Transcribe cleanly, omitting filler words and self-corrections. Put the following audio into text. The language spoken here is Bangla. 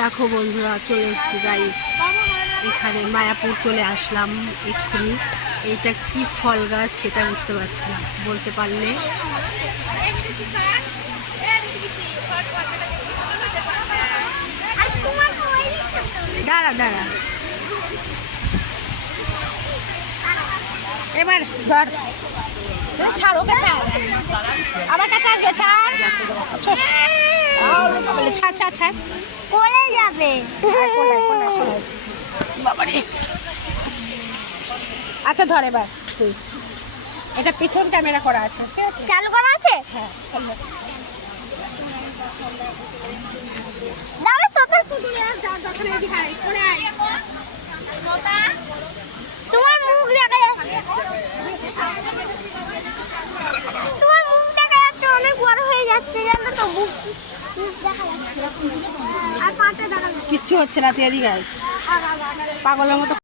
দেখো বন্ধুরা, চলে এসছি গাইস, এখানে মায়াপুর চলে আসলাম এক্ষুনি। এইটা কি ফল গাছ সেটা বুঝতে পারছি না, বলতে পারলে। দাঁড়া দাঁড়া, এবার ধর, ছাড় ওকে, ছাড় আমার কাছে আসবে, ছাড় ছাড় ছাড় ছাড়, পড়ে যাবে। বাবারে। আচ্ছা ধর এবার তুই, এটা পিছন ক্যামেরা করা আছে, ঠিক আছে? চালু করা আছে? হ্যাঁ চালু আছে। দাঁড়া তো তো। তোমার মুখ দেখা যাচ্ছে, তোমার মুখ দেখা যাচ্ছে, অনেক বড় হয়ে যাচ্ছে, জানো তো? মুখ দেখা যাচ্ছে আর পাটা দেখা যাচ্ছে। কিচ্ছু হচ্ছে না, তুই এদিকে আয়। পাগলের মতো